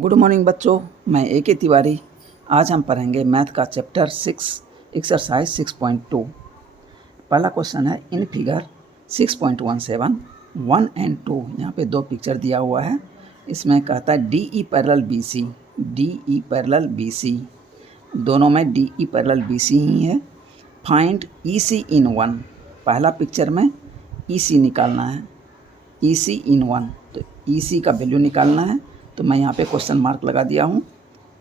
Good morning बच्चों, मैं A K. Tiwari. आज हम पढ़ेंगे मैथ का चैप्टर 6 एक्सरसाइज 6.2। पहला क्वेश्चन है इन फिगर 6.17 1 एंड 2। यहाँ पे दो पिक्चर दिया हुआ है। इसमें कहता है D E parallel B C, D E parallel B C, दोनों में D E parallel B C ही है। Find E C in 1। पहला पिक्चर में ई सी निकालना है, ई सी इन 1, तो ई सी का वैल्यू निकालना है। तो मैं यहाँ पे क्वेश्चन मार्क लगा दिया हूँ।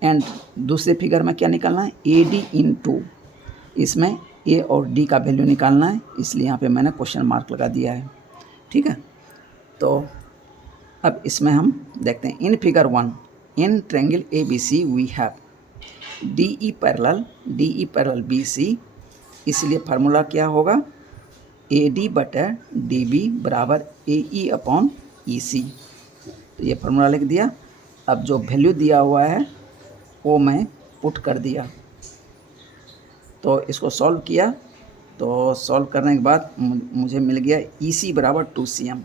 एंड दूसरे फिगर में क्या निकालना है, ए डी इन 2। इसमें ए और डी का वैल्यू निकालना है, इसलिए यहाँ पे मैंने क्वेश्चन मार्क लगा दिया है। ठीक है, तो अब इसमें हम देखते हैं in figure 1 in triangle A B C we have D E parallel B C. इसलिए फार्मूला क्या होगा, ए डी बटा डी बी बराबर ए ई अपॉन ई सी। तो ये फार्मूला लिख दिया। अब जो वैल्यू दिया हुआ है वो मैं पुट कर दिया। तो इसको सॉल्व किया, तो सॉल्व करने के बाद मुझे मिल गया ई सी बराबर 2cm।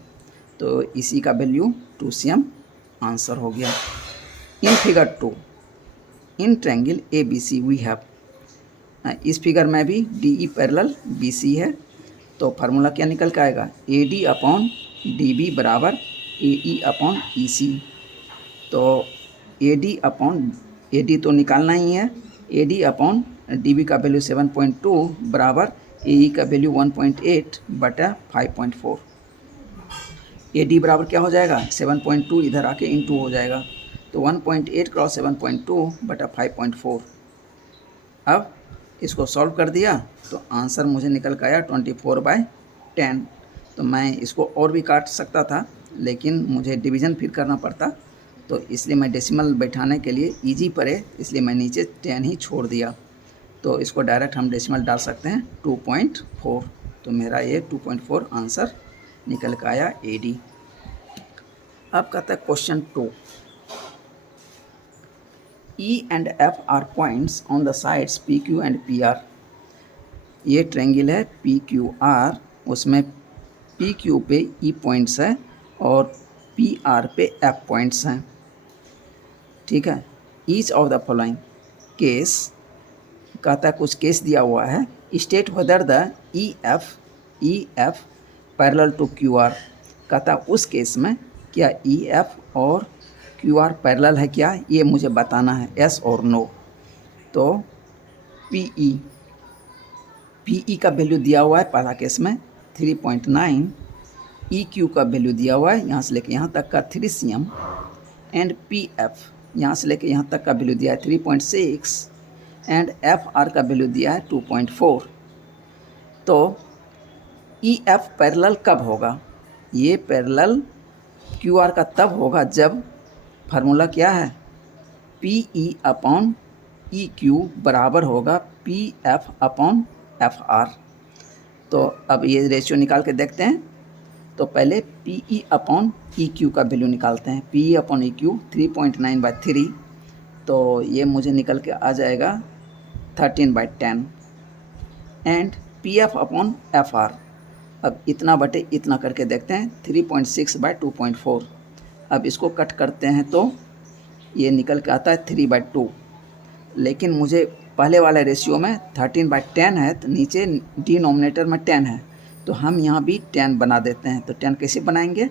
तो ई सी का वैल्यू 2cm आंसर हो गया। In figure 2 in triangle A B C we have, इस फिगर में भी D E parallel B C है। तो फार्मूला क्या निकल के आएगा, A D upon D B बराबर ए ई अपॉन ई सी। तो ए डी तो निकालना ही है, A D upon D B का वैल्यू 7.2 बराबर ए ई का वैल्यू 1.8 बटा 5.4। ए डी बराबर क्या हो जाएगा, 7.2 इधर आके इंटू हो जाएगा, तो 1.8 क्रॉस 7.2 बटा 5.4। अब इसको सॉल्व कर दिया तो आंसर मुझे निकल कर आया 24/10। तो मैं इसको और भी काट सकता था, लेकिन मुझे डिवीज़न फिर करना पड़ता, तो इसलिए मैं डेसिमल बैठाने के लिए इजी पड़े, इसलिए मैं नीचे 10 ही छोड़ दिया। तो इसको डायरेक्ट हम डेसिमल डाल सकते हैं 2.4। तो मेरा ये 2.4 आंसर निकल कर आया ए डी। अब कहता है question 2, E and F are points on the sides PQ and PR। ये ट्रायंगल है PQR, उसमें PQ पे E पॉइंट्स है और PR पे F पॉइंट्स हैं। ठीक है, each of the following case, कहता है कुछ केस दिया हुआ है, state whether the E F parallel to QR। कहता है उस केस में क्या ई एफ और क्यू आर पैरेलल है क्या, ये मुझे बताना है, यस और नो। तो पी ई का वैल्यू दिया हुआ है पहला केस में 3.9, ई क्यू का वैल्यू दिया हुआ है यहाँ से लेके यहाँ तक का 3cm, एंड पी एफ यहाँ से लेके यहाँ तक का वैल्यू दिया है 3.6, एंड एफ आर का वैल्यू दिया है 2.4। तो ई एफ पैरेलल कब होगा, ये पैरेलल क्यू आर का तब होगा जब फार्मूला क्या है, P E upon E Q बराबर होगा P F upon F are. तो अब ये रेशियो निकाल के देखते हैं। तो पहले P E upon E Q का वैल्यू निकालते हैं। P E upon E Q 3.9/3, तो ये मुझे निकल के आ जाएगा 13/10। And P F upon F are, अब इतना बटे इतना करके देखते हैं, 3.6/2.4। अब इसको कट करते हैं तो ये निकल के आता है 3/2। लेकिन मुझे पहले वाले रेशियो में 13/10 है, तो नीचे डिनोमिनेटर में 10 है, तो हम यहाँ भी 10 बना देते हैं। तो 10 कैसे बनाएंगे,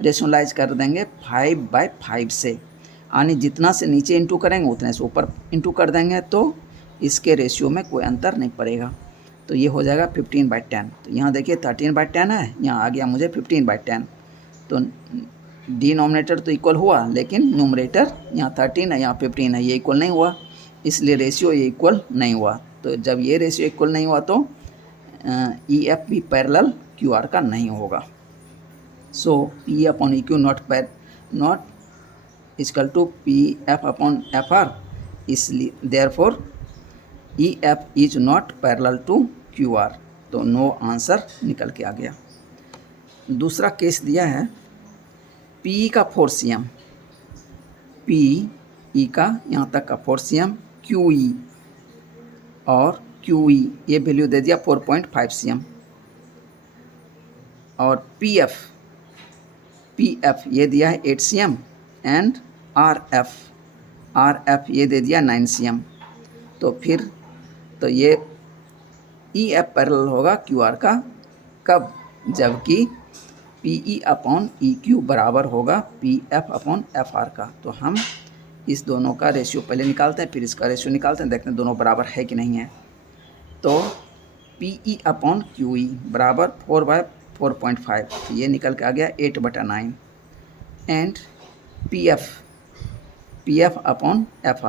रेशनलाइज कर देंगे 5/5 से, यानी जितना से नीचे इंटू करेंगे उतने से ऊपर इंटू कर देंगे, तो इसके रेशियो में कोई अंतर नहीं पड़ेगा। तो ये हो जाएगा 15/10। तो यहाँ देखिए 13/10 है, यहाँ आ गया मुझे 15/10। तो डिनोमिनेटर तो इक्वल हुआ, लेकिन न्यूमरेटर यहाँ 13 है, यहाँ 15 है, ये इक्वल नहीं हुआ, इसलिए रेशियो ये इक्वल नहीं हुआ। तो जब ये रेशियो इक्वल नहीं हुआ तो ई एफ भी पैरेलल क्यू आर का नहीं होगा। So P upon E Q not equal to P F upon F R, इसलिए therefore E F is not parallel to Q R. तो नो आंसर निकल के आ गया। दूसरा केस दिया है पी ई का 4cm, पी ई का यहाँ तक का 4cm, क्यू ई और क्यू ई ये वैल्यू दे दिया 4.5cm, और पी एफ ये दिया है 8cm, and R F R F ये दे दिया 9 cm। तो फिर तो ये ई एफ पैरेलल होगा क्यू आर का कब, जबकि P E upon E Q बराबर होगा P F upon F are का। तो हम इस दोनों का रेशियो पहले निकालते हैं, फिर इसका रेशियो निकालते हैं, देखते हैं दोनों बराबर है कि नहीं है। तो P E upon Q E बराबर 4/4.5, तो ये निकल के आ गया 8/9। And P F upon F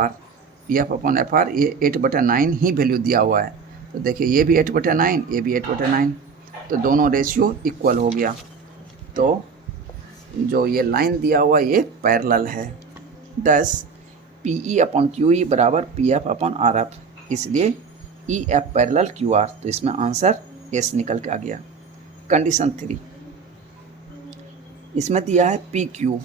are ये 8/9 ही वैल्यू दिया हुआ है। तो देखिए ये भी 8/9, ये भी 8/9, तो दोनों रेशियो इक्वल हो गया। तो जो ये लाइन दिया हुआ ये पैरेलल है। Thus P E upon Q E बराबर P F upon R F, इसलिए E F parallel Q R. तो इसमें आंसर एस निकल के आ गया। कंडीशन 3, इसमें दिया है पी क्यू,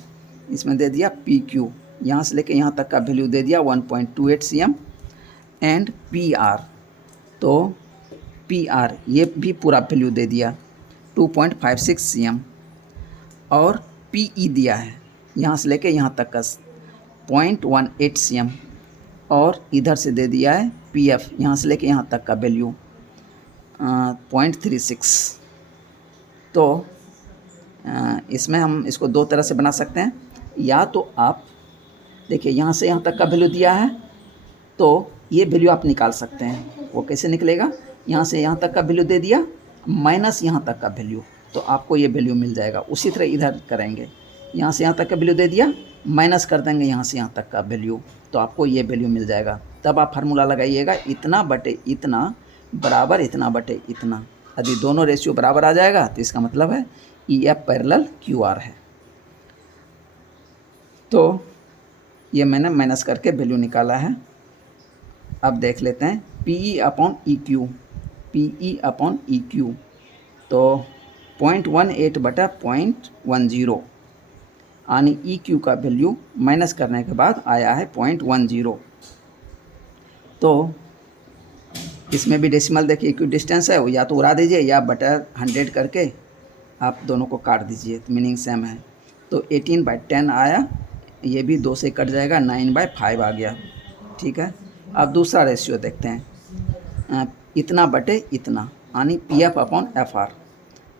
इसमें दे दिया पी क्यू, यहाँ से लेके यहाँ तक का वैल्यू दे दिया 1.28 cm। एंड पी आर, तो पी आर ये भी पूरा वैल्यू दे दिया 2.56 cm। और पी ई दिया है यहाँ से लेके यहाँ तक का 0.18 cm। और इधर से दे दिया है पी एफ यहाँ से लेके यहाँ तक का वैल्यू 0.36। तो इसमें हम इसको दो तरह से बना सकते हैं। या तो आप देखिए यहाँ से यहाँ तक का वैल्यू दिया है, तो ये वैल्यू आप निकाल सकते हैं। वो कैसे निकलेगा, यहाँ से यहाँ तक का वैल्यू दे दिया माइनस यहाँ तक का वैल्यू, तो आपको ये वैल्यू मिल जाएगा। उसी तरह इधर करेंगे, यहाँ से यहाँ तक का वैल्यू दे दिया, माइनस कर देंगे यहाँ से यहाँ तक का वैल्यू, तो आपको ये वैल्यू मिल जाएगा। तब आप फार्मूला लगाइएगा इतना बटे इतना बराबर इतना बटे इतना। यदि दोनों रेशियो बराबर आ जाएगा तो इसका मतलब है ई एफ पैरेलल क्यू आर है। तो ये मैंने माइनस करके वैल्यू निकाला है। अब देख लेते हैं P E upon E Q, P E upon E Q, तो 0.18/010 यानी ई क्यू का वैल्यू माइनस करने के बाद आया है 0.10। तो इसमें भी डेसिमल देखिए इक्वी डिस्टेंस है, वो या तो उड़ा दीजिए या बटा 100 करके आप दोनों को काट दीजिए, तो मीनिंग सेम है। तो 18/10 आया, ये भी 2 से कट जाएगा, 9/5 आ गया। ठीक है, अब दूसरा रेशियो देखते हैं, इतना बटे इतना यानी P F upon F are,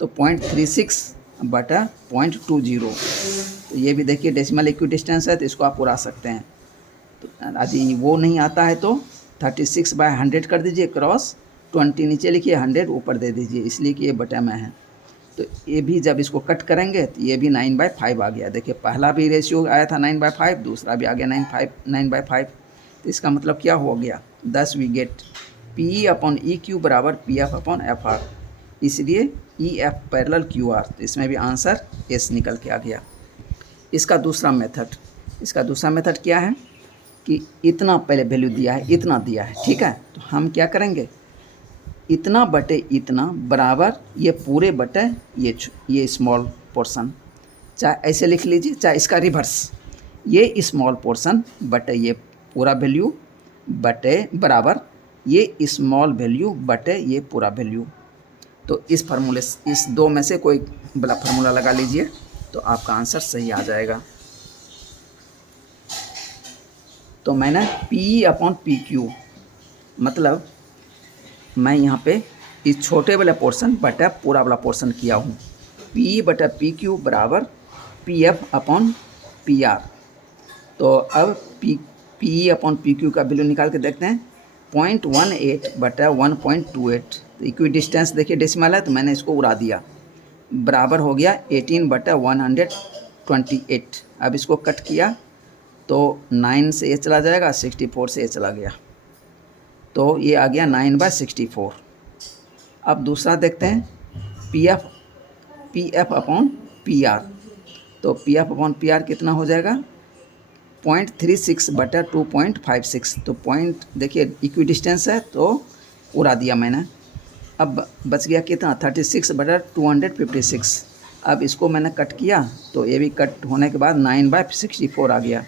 तो 0.36/0.20। तो ये भी देखिए डेसिमल इक्वी डिस्टेंस है, तो इसको आप उड़ा सकते हैं। तो यदि वो नहीं आता है तो 36/100 कर दीजिए क्रॉस 20 नीचे लिखिए, 100 ऊपर दे दीजिए, इसलिए कि ये बटे में है। तो ये भी जब इसको कट करेंगे तो ये भी 9/5 आ गया। देखिए पहला भी रेशियो आया था 9/5, दूसरा भी आ गया 9/5। तो इसका मतलब क्या हो गया, 10 we get P E upon E Q बराबर P F upon F R, इसलिए E F parallel Q R. तो इसमें भी आंसर एस निकल के आ गया। इसका दूसरा मेथड क्या है कि इतना पहले वैल्यू दिया है, इतना दिया है, ठीक है। तो हम क्या करेंगे, इतना बटे इतना बराबर ये पूरे बटे ये स्मॉल पोर्शन, चाहे ऐसे लिख लीजिए चाहे इसका रिवर्स, ये स्मॉल पोर्शन बटे ये पूरा वैल्यू बटे बराबर ये स्मॉल वैल्यू बटे ये पूरा वैल्यू। तो इस फार्मूले इस दो में से कोई बड़ा फार्मूला लगा लीजिए तो आपका आंसर सही आ जाएगा। तो मैंने पी अपॉन पी क्यू, मतलब मैं यहाँ पे इस छोटे वाले पोर्शन बटा पूरा वाला पोर्शन किया हूँ। पी बटा पी क्यू बराबर P F upon P R. तो अब पी अपॉन पी क्यू का वैल्यू निकाल के देखते हैं, 0.18/1.28। तो इक्वी डिस्टेंस देखिए डेसिमल है, तो मैंने इसको उड़ा दिया, बराबर हो गया 18/128। अब इसको कट किया तो 9 से ये चला जाएगा, 64 से ये चला गया, तो ये आ गया 9/64। अब दूसरा देखते हैं P F upon P R. तो P F upon P R कितना हो जाएगा, 0.36/2.56। तो पॉइंट देखिए इक्वी डिस्टेंस है तो उड़ा दिया मैंने। अब बच गया कितना, 36/256। अब इसको मैंने कट किया तो ये भी कट होने के बाद 9/64 आ गया।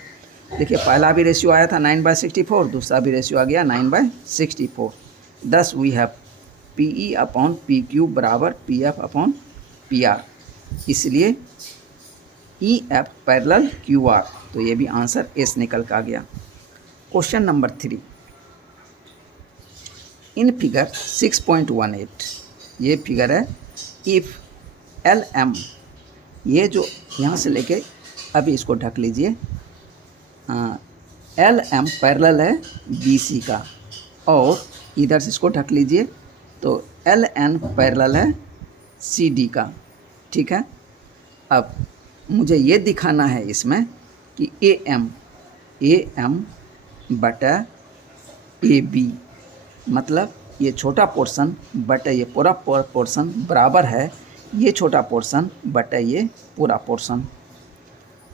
देखिए पहला भी रेशियो आया था 9/64, दूसरा भी रेशियो आ गया 9/64। Thus we have P E upon P Q बराबर P F upon P R, इसलिए E F parallel Q R. तो ये भी आंसर एस निकल कर आ गया। क्वेश्चन नंबर 3, इन फिगर 6.18 ये फिगर है, इफ़ एल एम, ये जो यहाँ से लेके अभी इसको ढक लीजिए, एल एम पैरेलल है बी सी का, और इधर से इसको ढक लीजिए तो एल एन पैरेलल है सी डी का। ठीक है, अब मुझे ये दिखाना है इसमें कि ए एम बटा ए बी, मतलब ये छोटा पोर्शन बटा ये पूरा पोर्शन बराबर है ये छोटा पोर्शन बटा ये पूरा पोर्शन।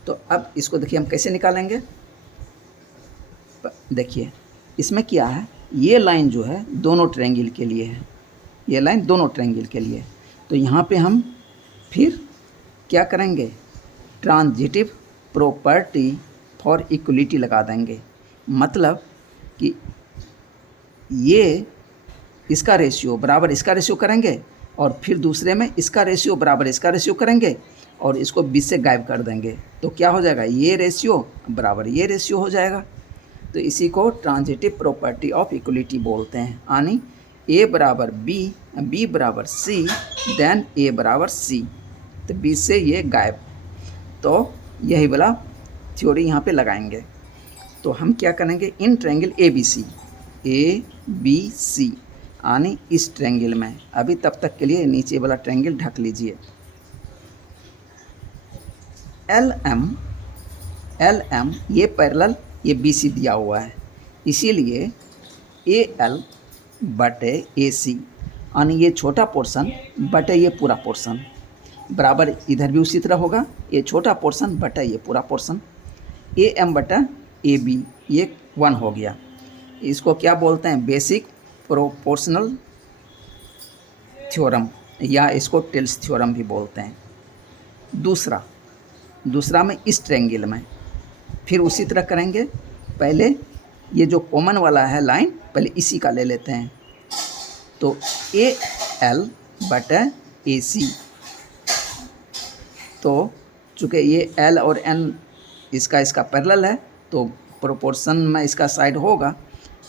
तो अब इसको देखिए हम कैसे निकालेंगे। देखिए इसमें क्या है, ये लाइन जो है दोनों ट्रायंगल के लिए है, ये लाइन दोनों ट्रायंगल के लिए। तो यहाँ पे हम फिर क्या करेंगे, ट्रांजिटिव प्रॉपर्टी फॉर इक्वलिटी लगा देंगे। मतलब कि ये इसका रेशियो बराबर इसका रेशियो करेंगे, और फिर दूसरे में इसका रेशियो बराबर इसका रेशियो करेंगे, और इसको बीच से गायब कर देंगे। तो क्या हो जाएगा, ये रेशियो बराबर ये रेशियो हो जाएगा। तो इसी को ट्रांजिटिव प्रॉपर्टी ऑफ इक्वलिटी बोलते हैं। यानी ए बराबर बी, बी बराबर सी, देन ए बराबर सी, तो बीच से ये गायब। तो यही वाला थ्योरी यहाँ पे लगाएंगे। तो हम क्या करेंगे, इन ट्रायंगल ए बी सी यानी इस ट्रायंगल में, अभी तब तक के लिए नीचे वाला ट्रायंगल ढक लीजिए। एल एम ये पैरेलल ये बी सी दिया हुआ है, इसीलिए ए एल बटे ए सी यानी ये छोटा पोर्शन बटे ये पूरा पोर्शन बराबर, इधर भी उसी तरह होगा, ये छोटा पोर्शन बटा ये पूरा पोर्शन। ए एम बटा ए बी ये 1 हो गया। इसको क्या बोलते हैं, बेसिक प्रोपोर्शनल थ्योरम, या इसको टेल्स थ्योरम भी बोलते हैं। दूसरा में इस ट्रायंगल में फिर उसी तरह करेंगे। पहले ये जो कॉमन वाला है लाइन, पहले इसी का ले लेते हैं। तो ए एल बटा ए सी, तो चूँकि ये एल और एन इसका पैरेलल है, तो प्रोपोर्शन में इसका साइड होगा,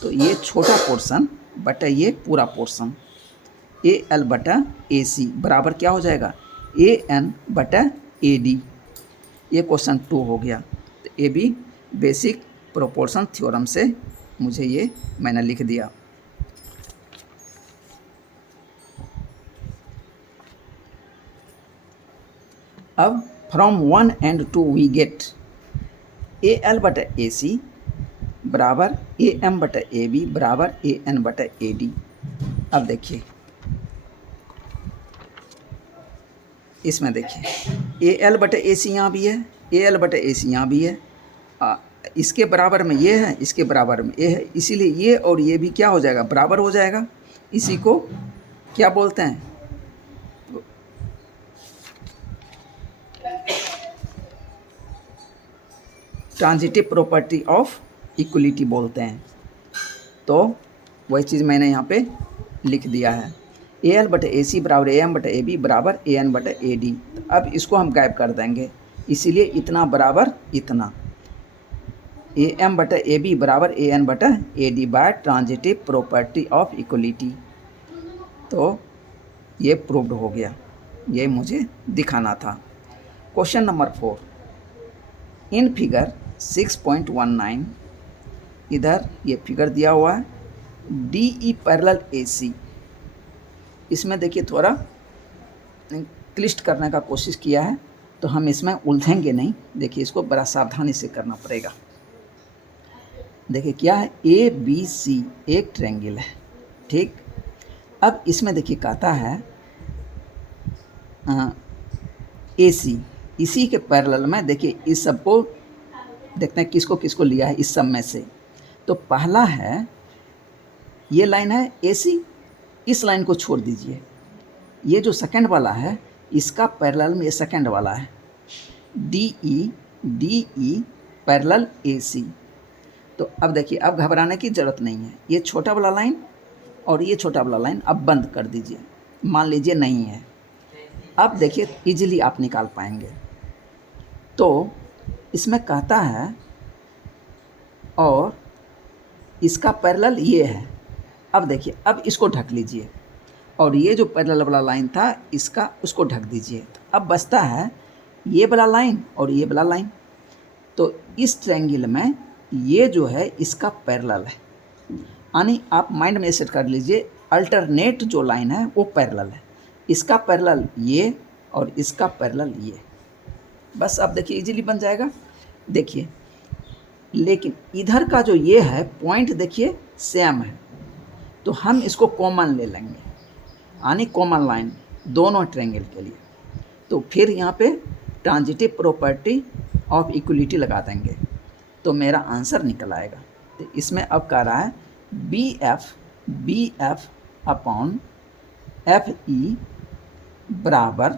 तो ये छोटा पोर्शन बटा ये पूरा पोर्शन, ए एल बटा ए सी बराबर क्या हो जाएगा, ए एन बटा ए डी। ये क्वेश्चन 2 हो गया। तो A B basic proportion theorem से मुझे ये मैंने लिख दिया। अब from 1 and 2 we get A L बटा ए सी बराबर ए एम बटा ए बी बराबर ए एन बटा ए डी। अब देखिए इसमें देखिए ए एल बटा ए सी यहाँ भी है, ए एल बटा ए सी यहाँ भी है, इसके बराबर में ये है, इसके बराबर में ये है, इसीलिए ये और ये भी क्या हो जाएगा, बराबर हो जाएगा। इसी को क्या बोलते हैं, ट्रांजिटिव प्रॉपर्टी ऑफ इक्वलिटी बोलते हैं। तो वही चीज़ मैंने यहाँ पे लिख दिया है, ए एल बटे ए सी बराबर ए एम बटे ए बी बराबर ए एन बटे ए डी। अब इसको हम गायब कर देंगे, इसीलिए इतना बराबर इतना, ए एम बटे ए बी बराबर ए एन बटे A D by transitive property of equality. तो ये प्रूव्ड हो गया, ये मुझे दिखाना था। क्वेश्चन नंबर 4, इन फिगर 6.19 इधर ये फिगर दिया हुआ है, डी ई पैरेलल ए सी। इसमें देखिए थोड़ा क्लिष्ट करने का कोशिश किया है, तो हम इसमें उलझेंगे नहीं। देखिए इसको बड़ा सावधानी से करना पड़ेगा। देखिए क्या है, ए बी सी एक ट्रायंगल है, ठीक। अब इसमें देखिए कहता है ए सी, इसी के पैरेलल में देखिए इस सबको देखते हैं किसको किसको लिया है इस सब में से। तो पहला है ये लाइन है ए सी, इस लाइन को छोड़ दीजिए। ये जो सेकंड वाला है इसका पैरेलल में ये सेकंड वाला है, डी ई पैरेलल ए सी। तो अब देखिए अब घबराने की ज़रूरत नहीं है, ये छोटा वाला लाइन और ये छोटा वाला लाइन अब बंद कर दीजिए, मान लीजिए नहीं है। अब देखिए इजीली आप निकाल पाएंगे। तो इसमें कहता है और इसका पैरेलल ये है। अब देखिए, अब इसको ढक लीजिए और ये जो पैरेलल वाला लाइन था इसका उसको ढक दीजिए। तो अब बचता है ये वाला लाइन और ये वाला लाइन। तो इस ट्रायंगल में ये जो है इसका पैरेलल है, यानी आप माइंड में सेट कर लीजिए अल्टरनेट जो लाइन है वो पैरेलल है। इसका पैरेलल ये और इसका पैरेलल ये। बस अब देखिए इजीली बन जाएगा। देखिए, लेकिन इधर का जो ये है पॉइंट देखिए सेम है, तो हम इसको कॉमन ले लेंगे, यानी कॉमन लाइन दोनों ट्रायंगल के लिए। तो फिर यहाँ पे ट्रांजिटिव प्रॉपर्टी ऑफ इक्वलिटी लगा देंगे तो मेरा आंसर निकल आएगा। तो इसमें अब कह रहा है B F upon F E बराबर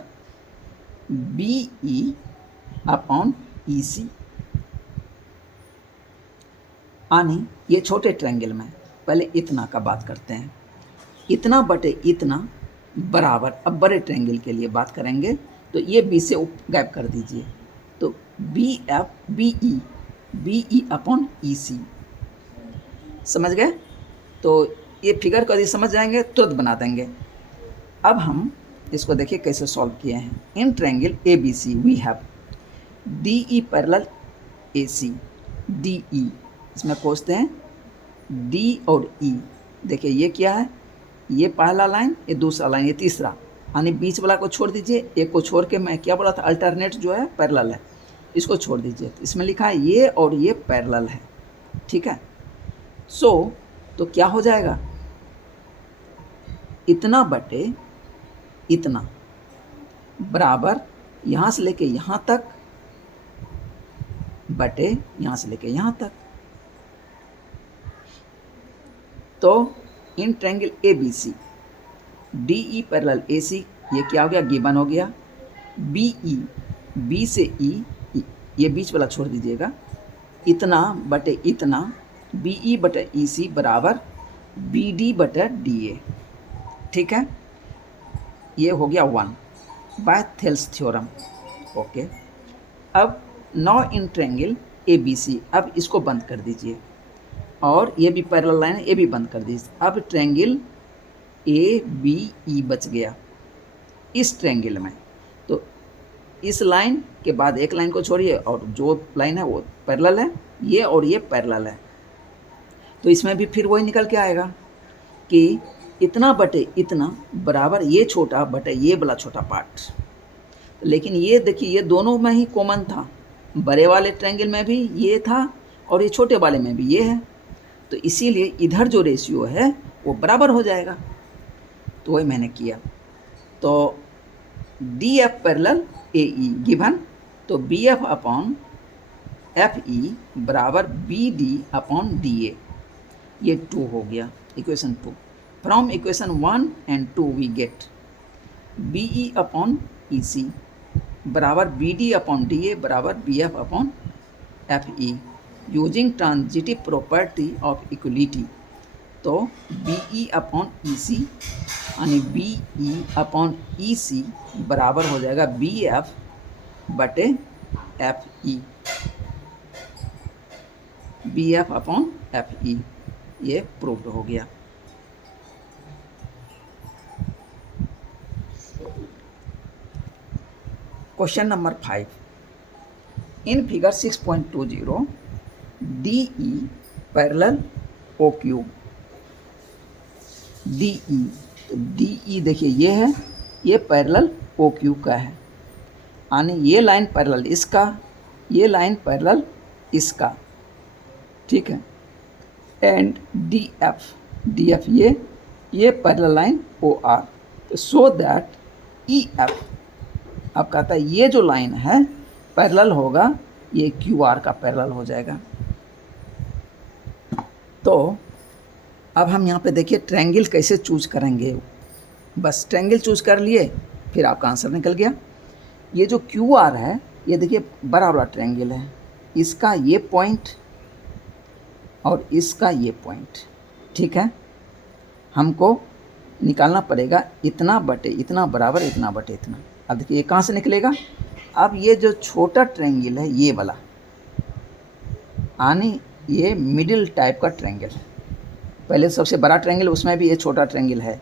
B E upon E C, यानी ये छोटे ट्रायंगल में पहले इतना का बात करते हैं, इतना बटे इतना बराबर। अब बड़े ट्रायंगल के लिए बात करेंगे तो ये बी से गैप कर दीजिए, तो बी ई अपॉन ई सी। समझ गए? तो ये फिगर को यदि समझ जाएंगे तुरंत बना देंगे। अब हम इसको देखिए कैसे सॉल्व किए हैं। In triangle A B C we have D E parallel A C, D E इसमें पूछते हैं डी और ई। देखिए ये क्या है, ये पहला लाइन, ये दूसरा लाइन, ये तीसरा, यानी बीच वाला को छोड़ दीजिए। एक को छोड़ के मैं क्या बोला था, अल्टरनेट जो है पैरेलल है, इसको छोड़ दीजिए। तो इसमें लिखा है ये और ये पैरेलल है, ठीक है। तो क्या हो जाएगा, इतना बटे इतना बराबर यहाँ से लेके यहाँ तक बटे यहाँ से लेके यहाँ तक। तो in triangle A B C D E parallel A C, ये क्या हो गया, गिवन हो गया। बी ई, बी से ई, ये बीच वाला छोड़ दीजिएगा, इतना बटे इतना बी ई बटे ई सी बराबर बी डी बटे डी ए, ठीक है। ये हो गया 1 बाय थेल्स थ्योरम। ओके, अब now in triangle A B C, अब इसको बंद कर दीजिए और ये भी पैरेलल लाइन है, ये भी बंद कर दीजिए। अब ट्रायंगल ए बी ई बच गया इस ट्रायंगल में। तो इस लाइन के बाद एक लाइन को छोड़िए और जो लाइन है वो पैरेलल है, ये और ये पैरेलल है। तो इसमें भी फिर वही निकल के आएगा कि इतना बटे इतना बराबर ये छोटा बटे ये वाला छोटा पार्ट। लेकिन ये देखिए ये दोनों में ही कॉमन था, बड़े वाले ट्रायंगल में भी ये था और ये छोटे वाले में भी ये है, तो इसीलिए इधर जो रेशियो है वो बराबर हो जाएगा। तो वही मैंने किया। तो D F parallel A E given, तो B F upon F E बराबर B D upon D A, ये 2 हो गया, equation 2। From equation 1 and 2 we get B E upon E C बराबर B D upon D A बराबर B F upon F E using transitive property of equality. तो B E upon E C यानी B E upon E C बराबर हो जाएगा B F बटे F E, B F upon F E, ये proved हो गया। Question number 5, in figure 6.20 D E parallel O Q, D E, तो D ई देखिए ये है, ये पैरेलल ओ क्यूब का है, यानी ये लाइन पैरेलल इसका, ये लाइन पैरेलल इसका, ठीक है। एंड डी एफ ये पैरेलल लाइन ओ आर, तो सो दैट ई एफ, अब कहता है ये जो लाइन है पैरेलल होगा, ये क्यू आर का पैरेलल हो जाएगा। तो अब हम यहाँ पे देखिए ट्रायंगल कैसे चूज करेंगे। बस ट्रायंगल चूज कर लिए, फिर आपका आंसर निकल गया। ये जो क्यू आर है, ये देखिए बड़ा बड़ा ट्रायंगल है, इसका ये पॉइंट और इसका ये पॉइंट, ठीक है। हमको निकालना पड़ेगा इतना बटे इतना बराबर इतना बटे इतना। अब देखिए ये कहाँ से निकलेगा, अब ये जो छोटा ट्रायंगल है ये वाला, यानी ये मिडिल टाइप का ट्रायंगल है, पहले सबसे बड़ा ट्रायंगल, उसमें भी ये छोटा ट्रायंगल है।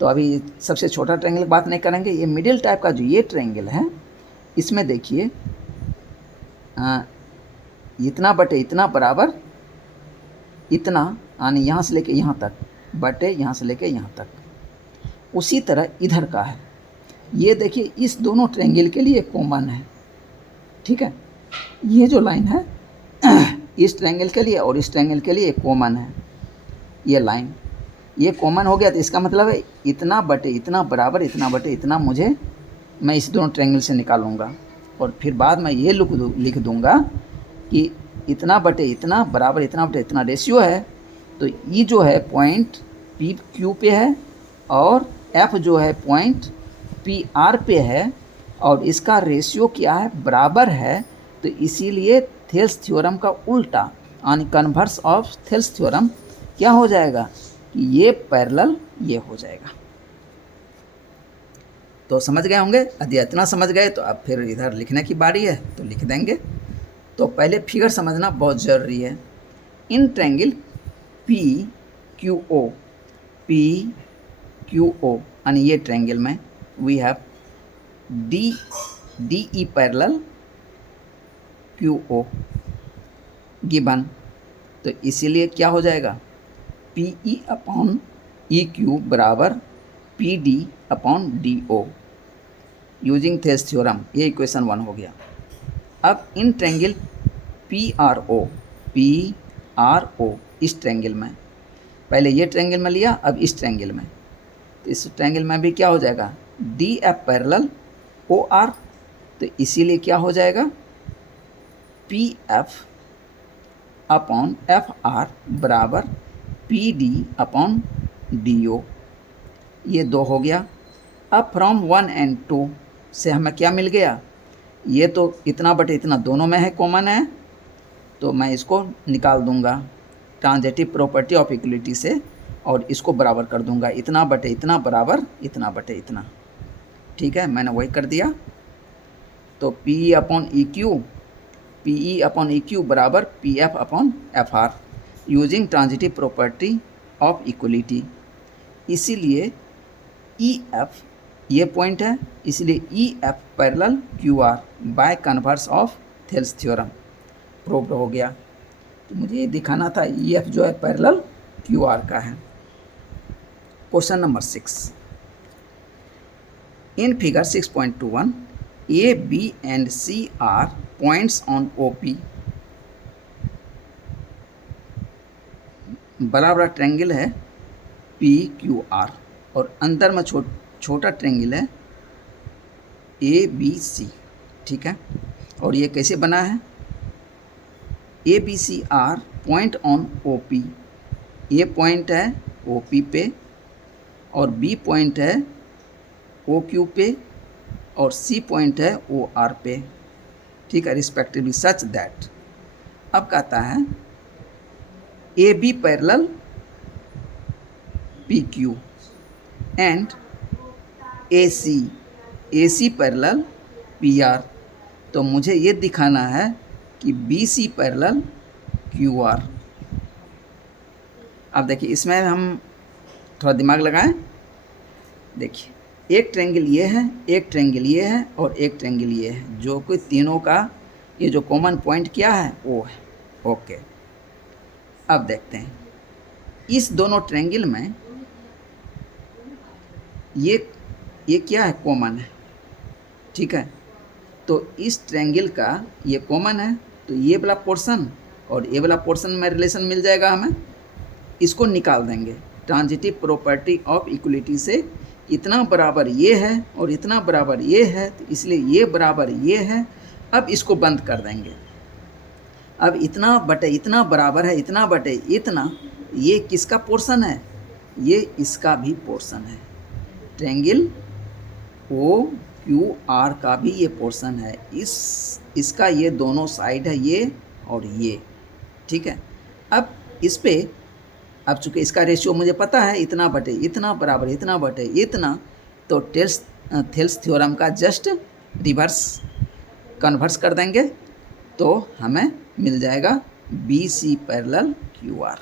तो अभी सबसे छोटा ट्रायंगल की बात नहीं करेंगे। ये मिडिल टाइप का जो ये ट्रायंगल है, इसमें देखिए इतना बटे इतना बराबर इतना, यानी यहाँ से लेके यहाँ तक बटे यहाँ से लेके यहाँ तक। उसी तरह इधर का है, ये देखिए इस दोनों ट्रायंगल के लिए कॉमन है, ठीक है। ये जो लाइन है इस ट्रायंगल के लिए और इस ट्रायंगल के लिए कॉमन है, ये लाइन ये कॉमन हो गया। तो इसका मतलब है इतना बटे इतना बराबर इतना बटे इतना मुझे, मैं इस दोनों ट्रायंगल से निकालूंगा और फिर बाद में ये लिख दूंगा कि इतना बटे इतना बराबर इतना बटे इतना रेशियो है। तो ई जो है पॉइंट पी क्यू पे है और एफ जो है पॉइंट पी आर पे है, और इसका रेशियो क्या है, बराबर है। तो इसीलिए थेल्स थ्योरम का उल्टा यानी कन्वर्स ऑफ थेल्स थ्योरम क्या हो जाएगा कि ये पैरेलल ये हो जाएगा। तो समझ गए होंगे। यदि इतना समझ गए तो अब फिर इधर लिखने की बारी है, तो लिख देंगे। तो पहले फिगर समझना बहुत ज़रूरी है। In triangle P Q O यानी ये ट्रायंगल में we have D E parallel Q O given. तो इसीलिए क्या हो जाएगा, P E upon E Q बराबर P D upon D O using Thales theorem. ये इक्वेशन 1 हो गया। अब in triangle P R O इस ट्रायंगल में, पहले ये ट्रायंगल में लिया, अब इस ट्रायंगल में, तो इस ट्रायंगल में भी क्या हो जाएगा, D F parallel O R. तो इसीलिए क्या हो जाएगा, P F upon F R बराबर P D upon D O. ये 2 हो गया। अब फ्रॉम 1 and 2 से हमें क्या मिल गया, ये तो इतना बटे इतना दोनों में है, कॉमन है, तो मैं इसको निकाल दूंगा ट्रांजिटिव प्रॉपर्टी ऑफ इक्वलिटी से और इसको बराबर कर दूंगा, इतना बटे इतना बराबर इतना बटे इतना। ठीक है, मैंने वही कर दिया। तो P upon E upon E Q बराबर P F upon F R using transitive property of equality. इसीलिए ई एफ ये पॉइंट है, इसलिए E F parallel Q R by converse of Thales theorem proved हो गया। तो मुझे ये दिखाना था ई एफ जो है पैरेलल क्यू आर का है। Question number 6, in figure 6.21 A B and C are points on O P. बड़ा बड़ा ट्रायंगल है पी क्यू आर और अंदर में छोटा ट्रायंगल है ए बी सी। ठीक है, और ये कैसे बना है, A B C are point on O P. A point है ओ पी पे और बी पॉइंट है ओ क्यू पे और सी पॉइंट है ओ आर पे। ठीक है, रिस्पेक्टिवली सच दैट। अब कहता है A B parallel P Q and A C parallel P R. तो मुझे ये दिखाना है कि B C parallel Q R. अब देखिए इसमें हम थोड़ा दिमाग लगाएं। देखिए एक ट्रायंगल ये है, एक ट्रायंगल ये है और एक ट्रायंगल ये है, जो कि तीनों का ये जो कॉमन पॉइंट क्या है वो है। ओके, अब देखते हैं इस दोनों ट्रायंगल में ये क्या है, कॉमन है। ठीक है, तो इस ट्रायंगल का ये कॉमन है, तो ये वाला पोर्शन और ये वाला पोर्शन में रिलेशन मिल जाएगा हमें। इसको निकाल देंगे ट्रांजिटिव प्रॉपर्टी ऑफ इक्वलिटी से। इतना बराबर ये है और इतना बराबर ये है, तो इसलिए ये बराबर ये है। अब इसको बंद कर देंगे। अब इतना बटे इतना बराबर है इतना बटे इतना, ये किसका पोर्शन है, ये इसका भी पोर्शन है। ट्रायंगल ओ क्यू आर का भी ये पोर्शन है, इसका ये दोनों साइड है ये और ये। ठीक है, अब इस पे अब चूँकि इसका रेशियो मुझे पता है इतना बटे इतना बराबर इतना बटे इतना, तो थेल्स थ्योरम का जस्ट रिवर्स कन्वर्स कर देंगे तो हमें मिल जाएगा B C parallel Q R.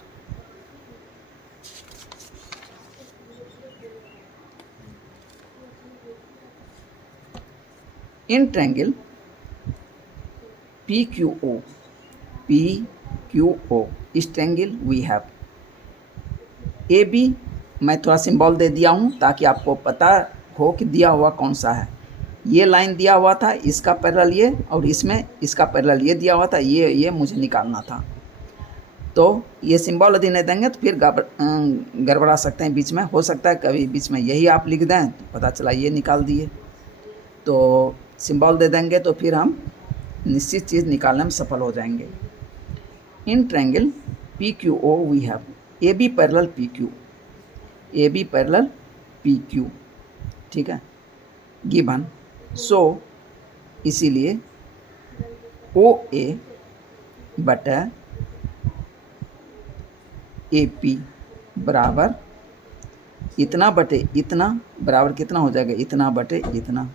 In triangle PQO, इस ट्रायंगल वी हैव AB, मैं थोड़ा सिंबल दे दिया हूँ ताकि आपको पता हो कि दिया हुआ कौन सा है। ये लाइन दिया हुआ था, इसका पैरेलल ये, और इसमें इसका पैरेलल ये दिया हुआ था, ये मुझे निकालना था। तो ये सिंबल यदि नहीं देंगे तो फिर गड़बड़ा सकते हैं बीच में, हो सकता है कभी बीच में यही आप लिख दें तो पता चला ये निकाल दिए। तो सिंबल दे देंगे तो फिर हम निश्चित चीज़ निकालने में सफल हो जाएंगे। In triangle PQO we have AB parallel PQ, AB parallel PQ, ठीक है, गिवन। सो इसीलिए OA बटा AP बराबर इतना बटे इतना बराबर कितना हो जाएगा, इतना बटे इतना,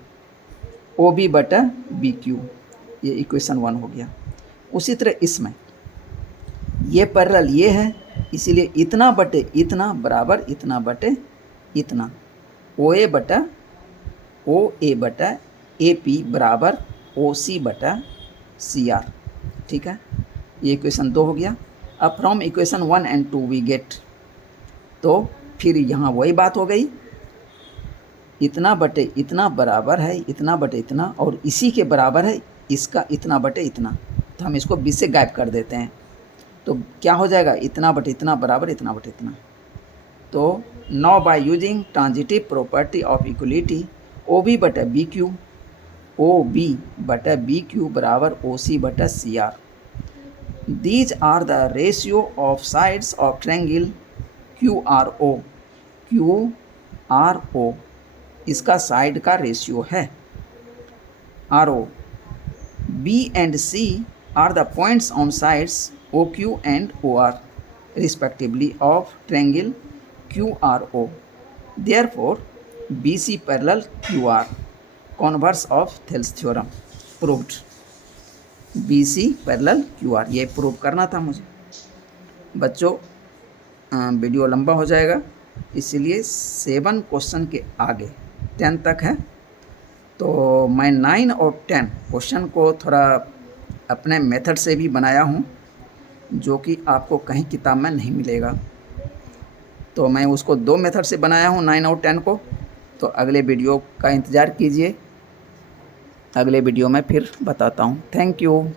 OB बटा BQ, ये इक्वेशन 1 हो गया। उसी तरह इसमें ये पैरेलल ये है, इसीलिए इतना बटे इतना बराबर इतना बटे इतना, OA बटा AP बराबर OC बटा CR, ठीक है, ये इक्वेशन 2 हो गया। अब from equation 1 and 2 we get, तो फिर यहाँ वही बात हो गई, इतना बटे इतना बराबर है इतना बटे इतना, और इसी के बराबर है इसका इतना बटे इतना, तो हम इसको 20 से गायब कर देते हैं। तो क्या हो जाएगा, इतना बटे इतना बराबर इतना बटे इतना। तो now by using transitive property of equality, OB बटा BQ बराबर OC बटा CR। These are the ratio of sides of triangle QRO, इसका साइड का रेशियो है RO। B and C are the points on sides OQ and OR respectively of triangle QRO. Therefore, BC parallel QR, converse of Thales theorem proved। BC parallel QR, ये prove करना था मुझे। बच्चों video लंबा हो जाएगा, इसलिए 7 क्वेश्चन के आगे 10 तक है, तो मैं 9 और 10 क्वेश्चन को थोड़ा अपने मेथड से भी बनाया हूँ, जो कि आपको कहीं किताब में नहीं मिलेगा। तो मैं उसको 2 मेथड से बनाया हूँ 9 और 10 को। तो अगले वीडियो का इंतज़ार कीजिए, अगले वीडियो में फिर बताता हूँ। Thank you.